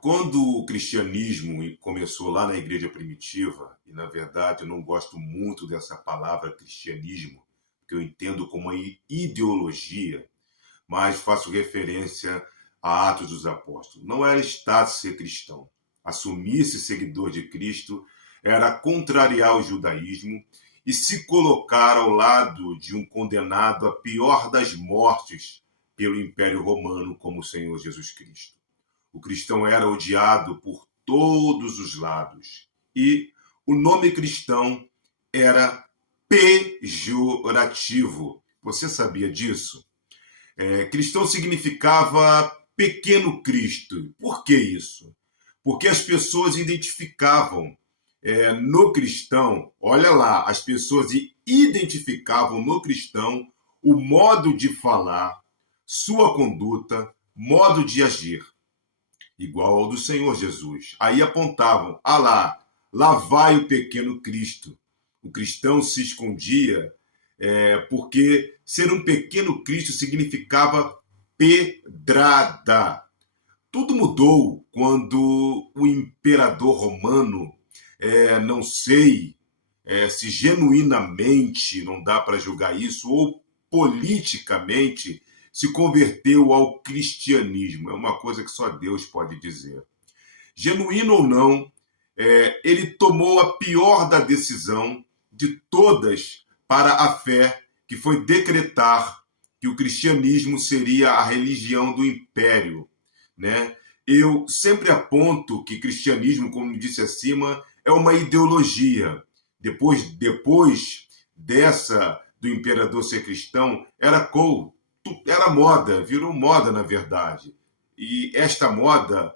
Quando o cristianismo começou lá na igreja primitiva, e na verdade eu não gosto muito dessa palavra cristianismo, que eu entendo como uma ideologia, mas faço referência a Atos dos Apóstolos. Não era status ser cristão. Assumir-se seguidor de Cristo era contrariar o judaísmo e se colocar ao lado de um condenado à pior das mortes pelo Império Romano, como o Senhor Jesus Cristo. O cristão era odiado por todos os lados e o nome cristão era pejorativo. Você sabia disso? Cristão significava pequeno Cristo. Por que isso? Porque as pessoas identificavam no cristão, olha lá, as pessoas identificavam no cristão o modo de falar, sua conduta, modo de agir, igual ao do Senhor Jesus. Aí apontavam, lá vai o pequeno Cristo. O cristão se escondia porque ser um pequeno Cristo significava pedrada. Tudo mudou quando o imperador romano, não sei se genuinamente, não dá para julgar isso, ou politicamente, se converteu ao cristianismo. É uma coisa que só Deus pode dizer. Genuíno ou não, ele tomou a pior da decisão de todas para a fé, que foi decretar que o cristianismo seria a religião do império, né? Eu sempre aponto que cristianismo, como disse acima, é uma ideologia. Depois dessa do imperador ser cristão, era moda, virou moda na verdade. E esta moda,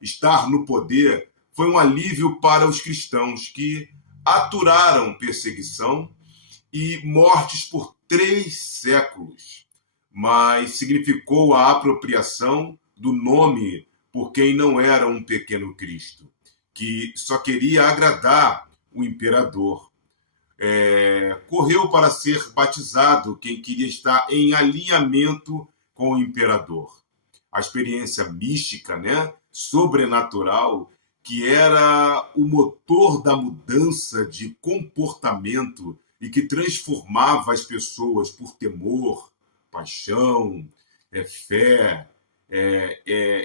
estar no poder, foi um alívio para os cristãos que aturaram perseguição e mortes por 3 séculos, mas significou a apropriação do nome por quem não era um pequeno Cristo, que só queria agradar o imperador. Correu para ser batizado quem queria estar em alinhamento com o imperador. A experiência mística, né, sobrenatural, que era o motor da mudança de comportamento e que transformava as pessoas por temor, paixão, fé,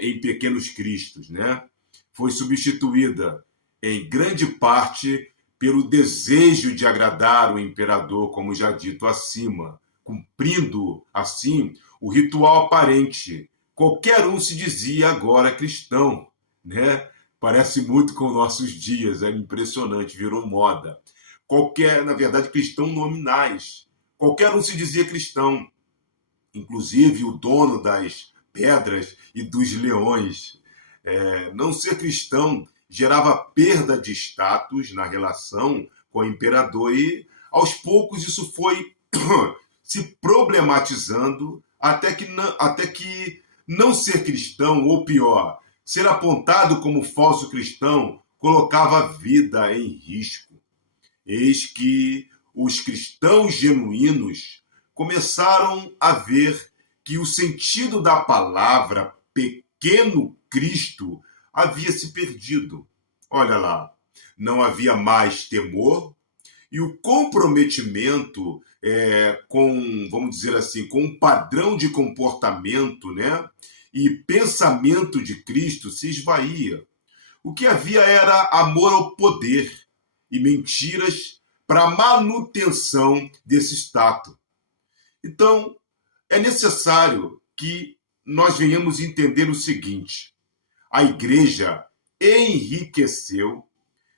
em pequenos cristos, né? Foi substituída em grande parte pelo desejo de agradar o imperador, como já dito acima, cumprindo, assim, o ritual aparente. Qualquer um se dizia agora cristão, né? Parece muito com nossos dias, é impressionante, virou moda. Na verdade, cristão nominais. Qualquer um se dizia cristão, inclusive o dono das pedras e dos leões. Não ser cristão gerava perda de status na relação com o imperador e, aos poucos, isso foi se problematizando até que não ser cristão, ou pior, ser apontado como falso cristão, colocava a vida em risco. Eis que os cristãos genuínos começaram a ver que o sentido da palavra pequeno Cristo havia se perdido. Olha lá, não havia mais temor e o comprometimento vamos dizer assim, com um padrão de comportamento, né, e pensamento de Cristo se esvaía. O que havia era amor ao poder e mentiras para a manutenção desse status. Então, é necessário que nós venhamos entender o seguinte: a igreja enriqueceu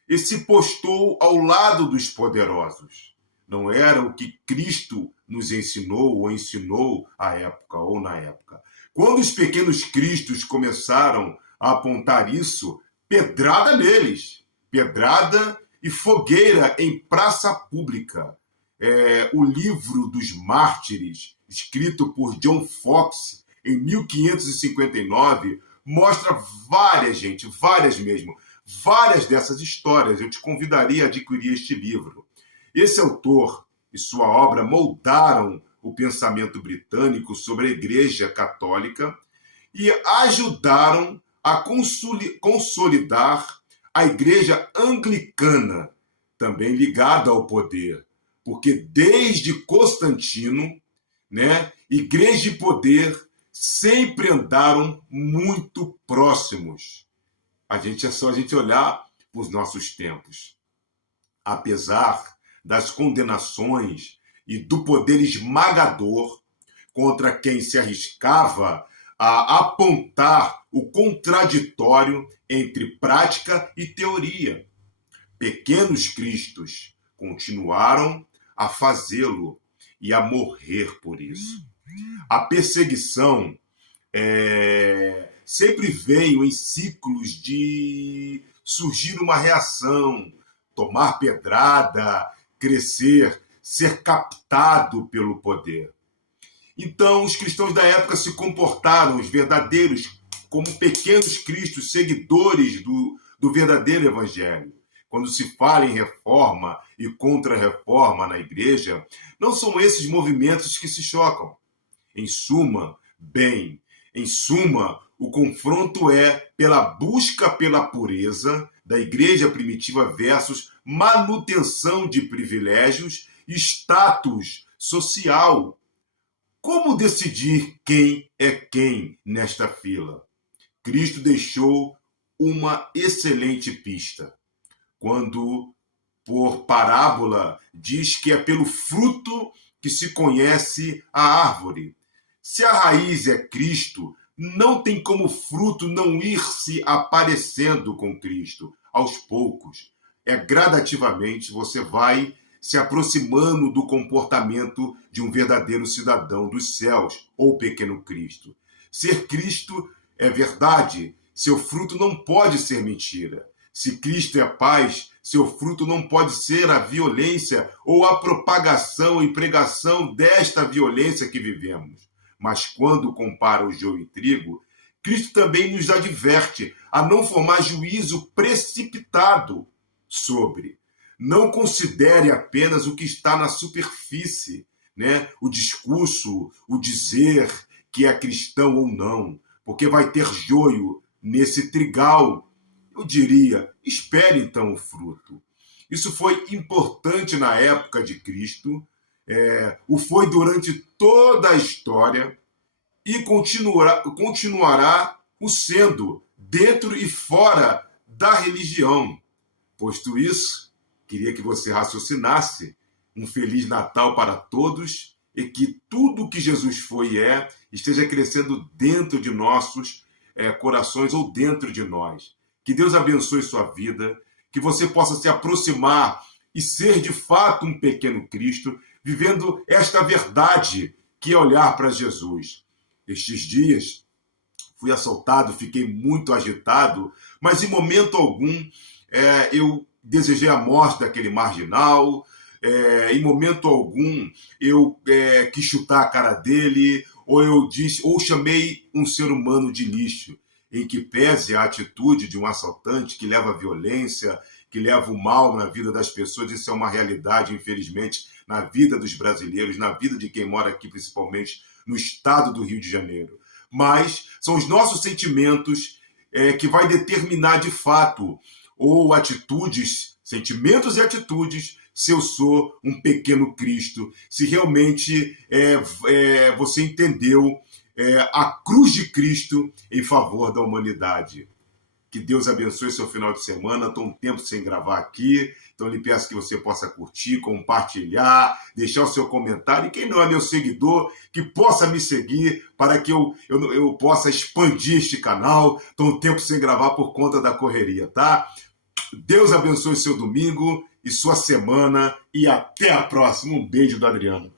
e se postou ao lado dos poderosos. Não era o que Cristo nos ensinou ou ensinou à época ou na época. Quando os pequenos cristos começaram a apontar isso, pedrada neles, pedrada e fogueira em praça pública. O livro dos mártires, escrito por John Foxe em 1559, mostra várias dessas histórias. Eu te convidaria a adquirir este livro. Esse autor e sua obra moldaram o pensamento britânico sobre a Igreja Católica e ajudaram a consolidar a igreja anglicana, também ligada ao poder, porque desde Constantino, né, igreja e poder sempre andaram muito próximos. É só a gente olhar os nossos tempos. Apesar das condenações e do poder esmagador contra quem se arriscava a apontar o contraditório entre prática e teoria, pequenos cristos continuaram a fazê-lo e a morrer por isso. A perseguição sempre veio em ciclos de surgir uma reação, tomar pedrada, crescer, ser captado pelo poder. Então, os cristãos da época se comportaram, os verdadeiros, como pequenos cristos, seguidores do verdadeiro evangelho. Quando se fala em reforma e contra-reforma na igreja, não são esses movimentos que se chocam. Em suma, o confronto é pela busca pela pureza da igreja primitiva versus manutenção de privilégios e status social. Como decidir quem é quem nesta fila? Cristo deixou uma excelente pista, quando, por parábola, diz que é pelo fruto que se conhece a árvore. Se a raiz é Cristo, não tem como fruto não ir se aparecendo com Cristo. Aos poucos, gradativamente, você vai se aproximando do comportamento de um verdadeiro cidadão dos céus, ou pequeno Cristo. Ser Cristo é verdade, seu fruto não pode ser mentira. Se Cristo é paz, seu fruto não pode ser a violência ou a propagação e pregação desta violência que vivemos. Mas quando compara o joio e trigo, Cristo também nos adverte a não formar juízo precipitado sobre. Não considere apenas o que está na superfície, né? O discurso, o dizer que é cristão ou não, porque vai ter joio nesse trigal. Eu diria, espere então o fruto. Isso foi importante na época de Cristo, o foi durante toda a história e continuará o sendo dentro e fora da religião. Posto isso, queria que você raciocinasse um Feliz Natal para todos e que tudo que Jesus foi e é esteja crescendo dentro de nossos corações ou dentro de nós. Que Deus abençoe sua vida, que você possa se aproximar e ser de fato um pequeno Cristo, vivendo esta verdade que é olhar para Jesus. Estes dias fui assaltado, fiquei muito agitado, mas em momento algum eu desejei a morte daquele marginal, em momento algum eu quis chutar a cara dele, ou chamei um ser humano de lixo, em que pese a atitude de um assaltante que leva violência, que leva o mal na vida das pessoas. Isso é uma realidade, infelizmente, na vida dos brasileiros, na vida de quem mora aqui, principalmente no estado do Rio de Janeiro. Mas são os nossos sentimentos que vai determinar de fato, ou atitudes, sentimentos e atitudes, se eu sou um pequeno Cristo, se realmente você entendeu a cruz de Cristo em favor da humanidade. Que Deus abençoe seu final de semana. Estou um tempo sem gravar aqui, então lhe peço que você possa curtir, compartilhar, deixar o seu comentário. E quem não é meu seguidor, que possa me seguir para que eu possa expandir este canal. Estou um tempo sem gravar por conta da correria, tá? Deus abençoe seu domingo e sua semana e até a próxima. Um beijo do Adriano.